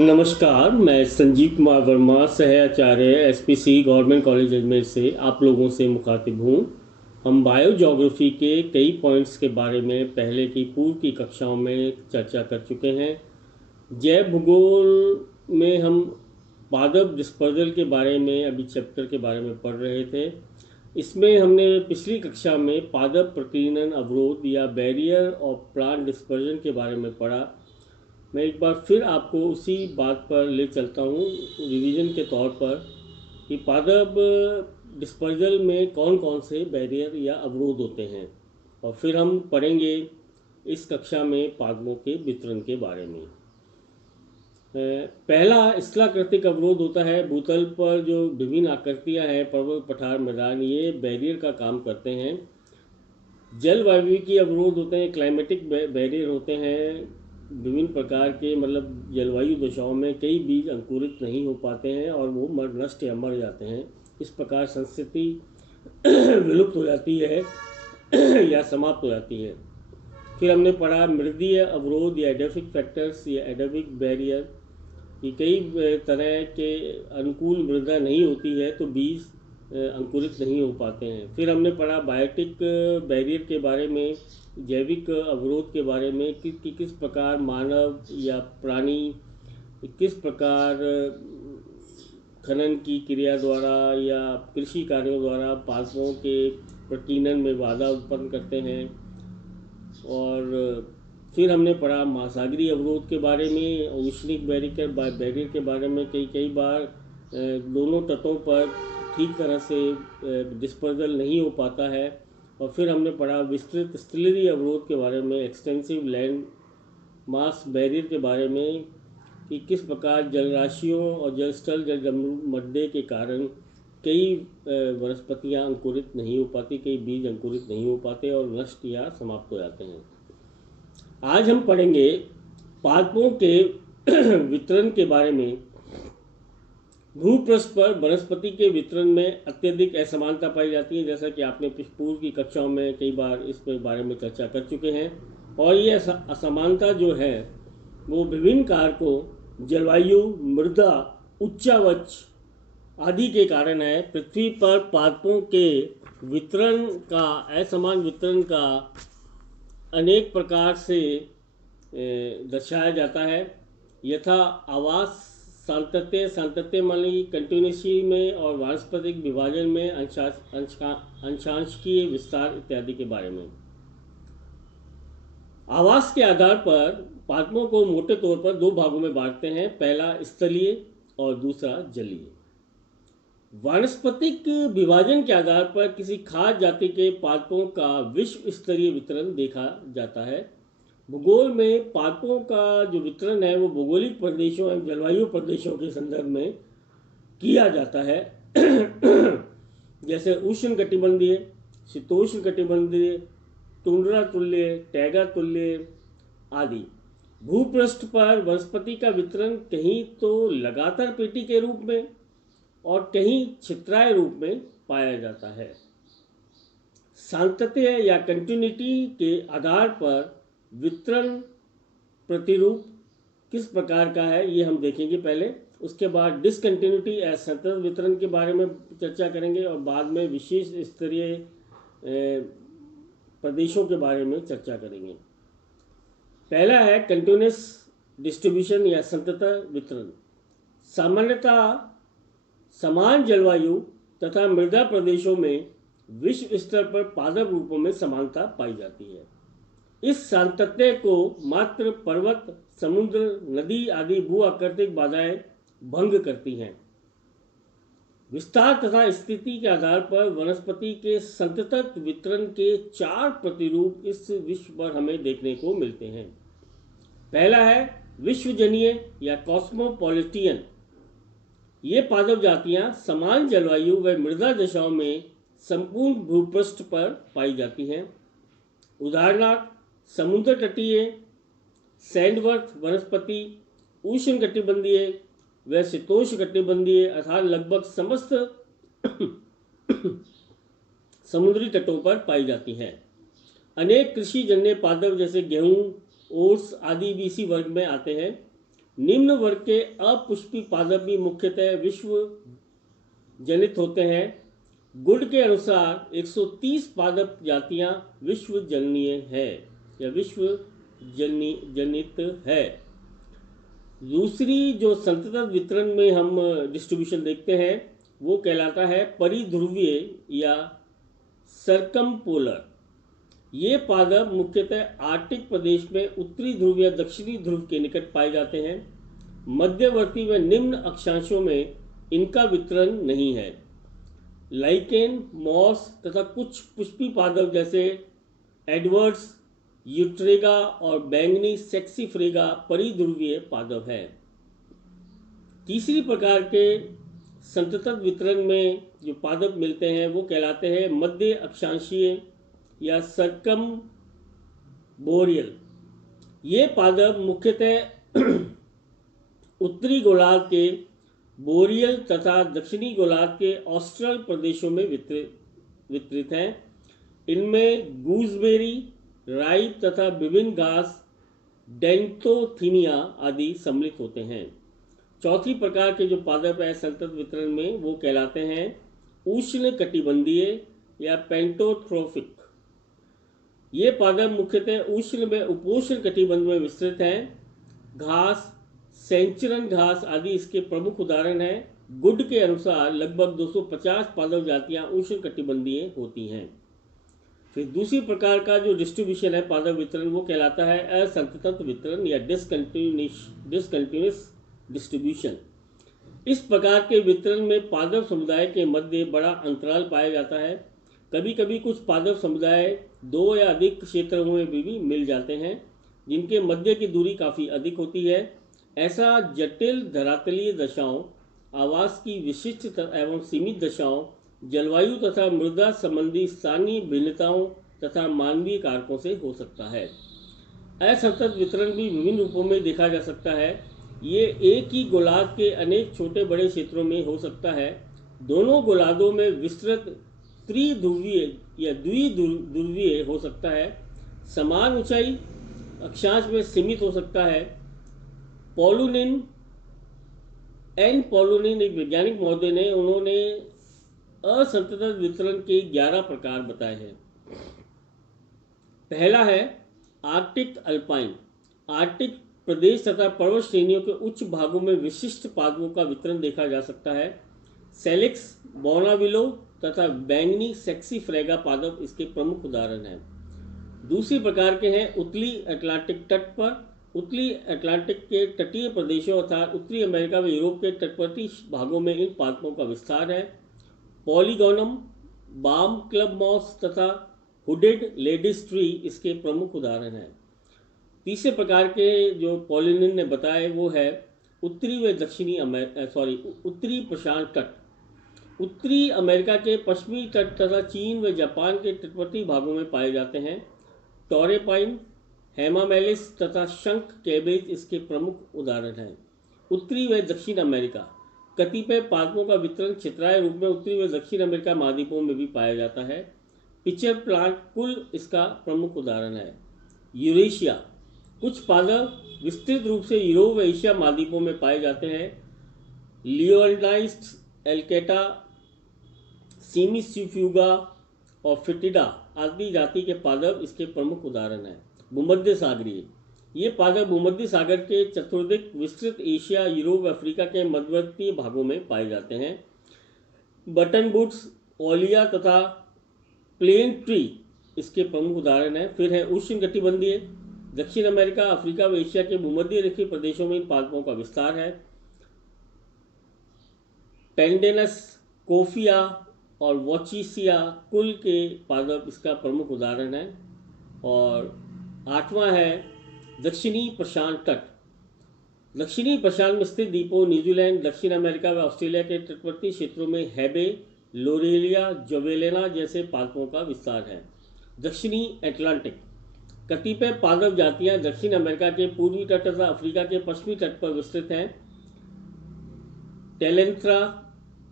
नमस्कार, मैं संजीव कुमार वर्मा, सहआचार्य एसपीसी गवर्नमेंट कॉलेज अजमेर से आप लोगों से मुखातिब हूँ। हम बायो ज्योग्राफी के कई पॉइंट्स के बारे में पहले की पूर्व की कक्षाओं में चर्चा कर चुके हैं। जैव भूगोल में हम पादप डिस्पर्जल के बारे में अभी चैप्टर के बारे में पढ़ रहे थे। इसमें हमने पिछली कक्षा में पादप प्रकीर्णन अवरोध या बैरियर ऑफ प्लांट डिस्पर्जन के बारे में पढ़ा। मैं एक बार फिर आपको उसी बात पर ले चलता हूँ रिवीजन के तौर पर कि पादप डिस्पर्जल में कौन कौन से बैरियर या अवरोध होते हैं, और फिर हम पढ़ेंगे इस कक्षा में पादपों के वितरण के बारे में। पहला स्थलाकृतिक अवरोध होता है। भूतल पर जो विभिन्न आकृतियाँ हैं, पर्वत, पठार, मैदान, ये बैरियर का काम करते हैं। जलवायु की अवरोध होते हैं, क्लाइमेटिक बैरियर होते हैं। विभिन्न प्रकार के मतलब जलवायु दशाओं में कई बीज अंकुरित नहीं हो पाते हैं और वो नष्ट या मर जाते हैं। इस प्रकार संस्कृति विलुप्त हो जाती है या समाप्त हो जाती है। फिर हमने पढ़ा मृदीय अवरोध या एडोफिक फैक्टर्स या एडोफिक बैरियर, कि कई तरह के अनुकूल मृदा नहीं होती है तो बीज अंकुरित नहीं हो पाते हैं। फिर हमने पढ़ा बायोटिक बैरियर के बारे में, जैविक अवरोध के बारे में कि किस प्रकार मानव या प्राणी किस प्रकार खनन की क्रिया द्वारा या कृषि कार्यों द्वारा पादपों के प्रकीर्णन में बाधा उत्पन्न करते हैं। और फिर हमने पढ़ा महासागरीय अवरोध के बारे में, ओशनिक बैरियर के बारे में। कई बार दोनों तटों पर ठीक तरह से डिस्पर्जल नहीं हो पाता है। और फिर हमने पढ़ा विस्तृत स्थलीय अवरोध के बारे में, एक्सटेंसिव लैंड मास बैरियर के बारे में, कि किस प्रकार जलराशियों और जलस्थल मड्डे के कारण कई वनस्पतियाँ अंकुरित नहीं हो पाती, कई बीज अंकुरित नहीं हो पाते और नष्ट या समाप्त हो जाते हैं। आज हम पढ़ेंगे पादपों के वितरण के बारे में। भूपृष्ठ पर वनस्पति के वितरण में अत्यधिक असमानता पाई जाती है, जैसा कि आपने पूर्व की कक्षाओं में कई बार इस बारे में चर्चा कर चुके हैं। और ये असमानता जो है वो विभिन्न कारकों, जलवायु, मृदा, उच्चावच आदि के कारण है। पृथ्वी पर पादपों के वितरण का, असमान वितरण का अनेक प्रकार से दर्शाया जाता है। यथा आवास, सांतत्य मानी कंटिन्यूसी में, और वानस्पतिक विभाजन में अंशांशिकीय विस्तार इत्यादि के बारे में। आवास के आधार पर पादपों को मोटे तौर पर दो भागों में बांटते हैं, पहला स्थलीय और दूसरा जलीय। वानस्पतिक विभाजन के आधार पर किसी खास जाति के पादपों का विश्व स्तरीय वितरण देखा जाता है। भूगोल में पादपों का जो वितरण है वो भौगोलिक प्रदेशों एवं जलवायु प्रदेशों के संदर्भ में किया जाता है। जैसे उष्ण कटिबंधीय, शीतोष्ण कटिबंधीय, टुंड्रा तुल्य, टैगा तुल्य आदि। भूपृष्ठ पर वनस्पति का वितरण कहीं तो लगातार पेटी के रूप में और कहीं छित्राय रूप में पाया जाता है। सांतत्य या कंटिन्यूटी के आधार पर वितरण प्रतिरूप किस प्रकार का है ये हम देखेंगे पहले। उसके बाद डिसकंटिन्यूटी या सतत वितरण के बारे में चर्चा करेंगे और बाद में विशेष स्तरीय प्रदेशों के बारे में चर्चा करेंगे। पहला है कंटिन्यूस डिस्ट्रीब्यूशन या सतत वितरण। सामान्यतः समान जलवायु तथा मृदा प्रदेशों में विश्व स्तर पर पादप रूपों में समानता पाई जाती है। इस सातत्य को मात्र पर्वत, समुद्र, नदी आदि भू आकृतिक बाधाएं भंग करती हैं। विस्तार तथा स्थिति के आधार पर वनस्पति के संतत वितरण के 4 प्रतिरूप इस विश्व पर हमें देखने को मिलते हैं। पहला है विश्वजनीय या कॉस्मोपॉलिटियन। ये पादप जातियां समान जलवायु व मृदा दशाओं में संपूर्ण भूपृष्ठ पर पाई जाती हैं। उदाहरणार्थ समुद्र तटीय सैंडवर्थ वनस्पति, उष्ण कटिबंधीय व शीतोष्ण कटिबंधीय अर्थात लगभग समस्त समुद्री तटों पर पाई जाती है। अनेक कृषि जन्य पादप जैसे गेहूं, ओट्स आदि भी इसी वर्ग में आते हैं। निम्न वर्ग के अपुष्पी पादप भी मुख्यतः विश्व जनित होते हैं। गुड के अनुसार 130 पादप जातियां विश्व जननीय है या विश्व जनित है। दूसरी जो संतत वितरण में हम डिस्ट्रीब्यूशन देखते हैं वो कहलाता है परिध्रुवीय या सर्कमपोलर। ये पादप मुख्यतः आर्कटिक प्रदेश में उत्तरी ध्रुव या दक्षिणी ध्रुव के निकट पाए जाते हैं। मध्यवर्ती व निम्न अक्षांशों में इनका वितरण नहीं है। लाइकेन, मॉस तथा कुछ पुष्पी पादप जैसे एडवर्ड्स, यूट्रेगा और बैंगनी सेक्सीफ्रेगा परिध्रुवीय पादप है। तीसरी प्रकार के संतत वितरण में जो पादप मिलते हैं वो कहलाते हैं मध्य अक्षांशीय या सर्कम बोरियल। ये पादप मुख्यतः उत्तरी गोलार्ध के बोरियल तथा दक्षिणी गोलार्ध के ऑस्ट्रल प्रदेशों में वितरित हैं। इनमें गूसबेरी, राइप तथा विभिन्न घास डेंथोथीनिया आदि सम्मिलित होते हैं। चौथी प्रकार के जो पादप है संतत वितरण में वो कहलाते हैं उष्ण कटिबंधीय या पेंटोट्रोफिक। ये पादप मुख्यतः उष्ण में उपोष्ण कटिबंध में विस्तृत हैं। घास, सेंचुरन घास आदि इसके प्रमुख उदाहरण हैं। गुड के अनुसार लगभग 250 पादप जातियां उष्ण कटिबंधीय होती हैं। फिर दूसरी प्रकार का जो डिस्ट्रीब्यूशन है पादप वितरण वो कहलाता है असंतत वितरण या डिसकंटिन्यूस डिस्ट्रीब्यूशन। इस प्रकार के वितरण में पादप समुदाय के मध्य बड़ा अंतराल पाया जाता है। कभी कभी कुछ पादप समुदाय 2 या अधिक क्षेत्रों में भी मिल जाते हैं जिनके मध्य की दूरी काफ़ी अधिक होती है। ऐसा जटिल धरातलीय दशाओं, आवास की विशिष्ट एवं सीमित दशाओं, जलवायु तथा मृदा संबंधी स्थानीय भिन्नताओं तथा मानवीय कारकों से हो सकता है। असंतत वितरण भी विभिन्न रूपों में देखा जा सकता है। ये एक ही गोलार्ध के अनेक छोटे बड़े क्षेत्रों में हो सकता है। दोनों गोलार्धों में विस्तृत त्रिध्रुवीय या द्विध्रुवीय हो सकता है। समान ऊंचाई अक्षांश में सीमित हो सकता है। पॉलुनिन एक वैज्ञानिक महोदय ने उन्होंने असंतत वितरण के 11 प्रकार बताए हैं। पहला है आर्कटिक अल्पाइन। आर्कटिक प्रदेश तथा पर्वत श्रेणियों के उच्च भागों में विशिष्ट पादपों का वितरण देखा जा सकता है। सेलिक्स, बोनाविलो तथा बैंगनी सेक्सीफ्रेगा पादप इसके प्रमुख उदाहरण हैं। दूसरी प्रकार के हैं उत्तरी अटलांटिक तट पर। उत्तरी अटलांटिक के तटीय प्रदेशों अर्थात उत्तरी अमेरिका व यूरोप के तटवर्ती भागों में इन पादपों का विस्तार है। पॉलीगोनम, बाम क्लब मॉस तथा हुडेड लेडीज ट्री इसके प्रमुख उदाहरण हैं। तीसरे प्रकार के जो पॉलिनिन ने बताए वो है उत्तरी व उत्तरी प्रशांत तट। उत्तरी अमेरिका के पश्चिमी तट तथा चीन व जापान के तटवर्ती भागों में पाए जाते हैं। टोरेपाइन, हेमामेलिस तथा शंख कैबेज इसके प्रमुख उदाहरण हैं। उत्तरी व दक्षिण अमेरिका। कतिपय पादपों का वितरण क्षेत्राय रूप में उत्तरी व दक्षिण अमेरिका महाद्वीपों में भी पाया जाता है। पिचर प्लांट कुल इसका प्रमुख उदाहरण है। यूरेशिया। कुछ पादप विस्तृत रूप से यूरोप व एशिया महाद्वीपों में पाए जाते हैं। लियोनाइस्ट, एल्केटा, सीमिसिफ्यूगा और फिटिडा आदि जाति के पादप इसके प्रमुख उदाहरण हैं। भूमध्य सागरीय। ये पादप भूमध्य सागर के चतुर्दिक विस्तृत एशिया, यूरोप, अफ्रीका के मध्यवर्ती भागों में पाए जाते हैं। बटनवुड्स, ओलिया तथा प्लेन ट्री इसके प्रमुख उदाहरण हैं। फिर है उष्णकटिबंधीय। दक्षिण अमेरिका, अफ्रीका व एशिया के भूमध्य रेखीय प्रदेशों में इन पादपों का विस्तार है। पेंडेनस, कोफिया और वॉचिसिया कुल के पादप इसका प्रमुख उदाहरण है। और 8वां है दक्षिणी प्रशांत तट। दक्षिणी प्रशांत में स्थित द्वीपों, न्यूजीलैंड, दक्षिण अमेरिका व ऑस्ट्रेलिया के तटवर्ती क्षेत्रों में हेबे, लोरेलिया, जोवेलेना जैसे पादपों का विस्तार है। दक्षिणी अटलांटिक। कतिपय पादप जातियां दक्षिण अमेरिका के पूर्वी तट तथा अफ्रीका के पश्चिमी तट पर विस्तृत हैं। टेलेंथ्रा,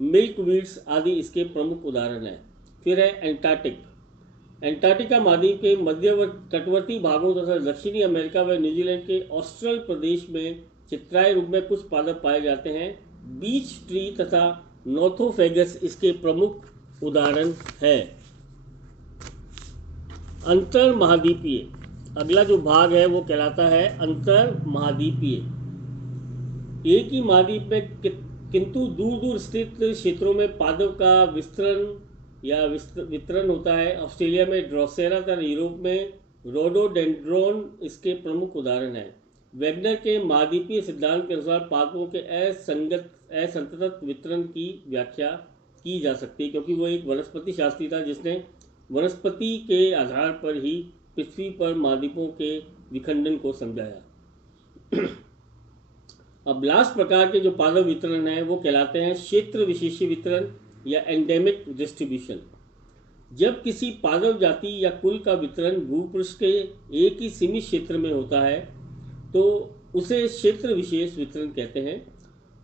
मिल्कवीड्स आदि इसके प्रमुख उदाहरण हैं। फिर है एंटार्क्टिक। एंटार्क्टिका महाद्वीप के मध्य तटवर्ती भागों तथा दक्षिणी अमेरिका व न्यूजीलैंड के ऑस्ट्रल प्रदेश में चित्राय रूप में कुछ पादप पाए जाते हैं। बीच ट्री तथा नोथोफेगस इसके प्रमुख उदाहरण है। अंतर महाद्वीपीय, अगला जो भाग है वो कहलाता है अंतर महाद्वीपीय। एक ही महाद्वीप में किंतु दूर दूर स्थित क्षेत्रों में पादप का विस्तरण या वितरण होता है। ऑस्ट्रेलिया में ड्रोसेरा तथा यूरोप में रोडोडेंड्रोन इसके प्रमुख उदाहरण हैं। वेगनर के महाद्वीपीय सिद्धांत के अनुसार पादपों के असंतत वितरण की व्याख्या की जा सकती है, क्योंकि वो एक वनस्पति शास्त्री था जिसने वनस्पति के आधार पर ही पृथ्वी पर महाद्वीपों के विखंडन को समझाया। अब लास्ट प्रकार के जो पादप वितरण है वो कहलाते हैं क्षेत्र विशेषी वितरण या एंडेमिक डिस्ट्रीब्यूशन। जब किसी पादप जाति या कुल का वितरण भूपृष्ठ के एक ही सीमित क्षेत्र में होता है तो उसे क्षेत्र विशेष वितरण कहते हैं।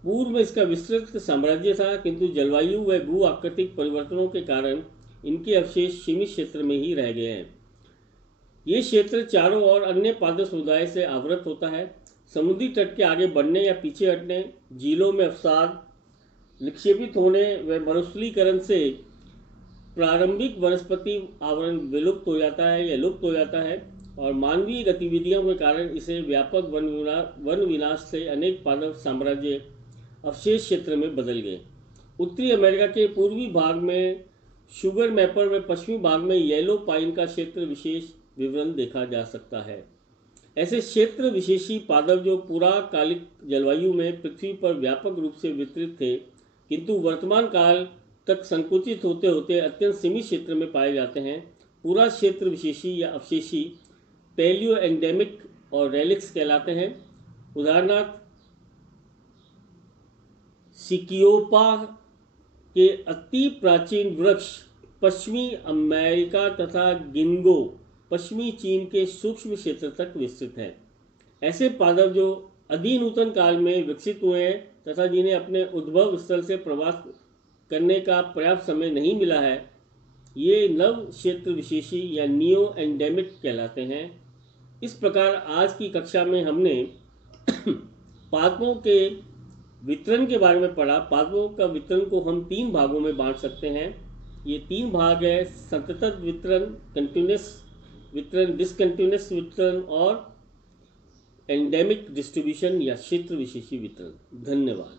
पूर्व में इसका विस्तृत साम्राज्य था, किंतु जलवायु व भू आकृतिक परिवर्तनों के कारण इनके अवशेष सीमित क्षेत्र में ही रह गए हैं। ये क्षेत्र चारों ओर अन्य पादप समुदाय से आवृत होता है। समुद्री तट के आगे बढ़ने या पीछे हटने, झीलों में अवसाद, निक्षेपित होने व मरुस्थलीकरण से प्रारंभिक वनस्पति आवरण विलुप्त हो जाता है या लुप्त हो जाता है, और मानवीय गतिविधियों के कारण इसे व्यापक वन विनाश से अनेक पादप साम्राज्य अवशेष क्षेत्र में बदल गए। उत्तरी अमेरिका के पूर्वी भाग में शुगर मैपर व पश्चिमी भाग में येलो पाइन का क्षेत्र विशेष विवरण देखा जा सकता है। ऐसे क्षेत्र विशेषी पादप जो पुराकालिक जलवायु में पृथ्वी पर व्यापक रूप से वितरित थे, किंतु वर्तमान काल तक संकुचित होते होते अत्यंत सीमित क्षेत्र में पाए जाते हैं, पूरा क्षेत्र विशेषी या अवशेषी पैलियो एंडेमिक और रेलिक्स कहलाते हैं। उदाहरणार्थ सिकियोपा के अति प्राचीन वृक्ष पश्चिमी अमेरिका तथा गिंगो पश्चिमी चीन के सूक्ष्म क्षेत्र तक विस्तृत हैं। ऐसे पादप जो अधिनूतन काल में विकसित हुए हैं तथा जिन्हें अपने उद्भव स्थल से प्रवास करने का पर्याप्त समय नहीं मिला है, ये नव क्षेत्र विशेषी या नियो एंडेमिक कहलाते हैं। इस प्रकार आज की कक्षा में हमने पादपों के वितरण के बारे में पढ़ा। पादपों का वितरण को हम 3 भागों में बांट सकते हैं। ये 3 भाग है: संतत वितरण, कंटिन्यूस वितरण, डिसकंटिन्यूस वितरण और एंडेमिक डिस्ट्रीब्यूशन या क्षेत्र विशेषी वितरण। धन्यवाद।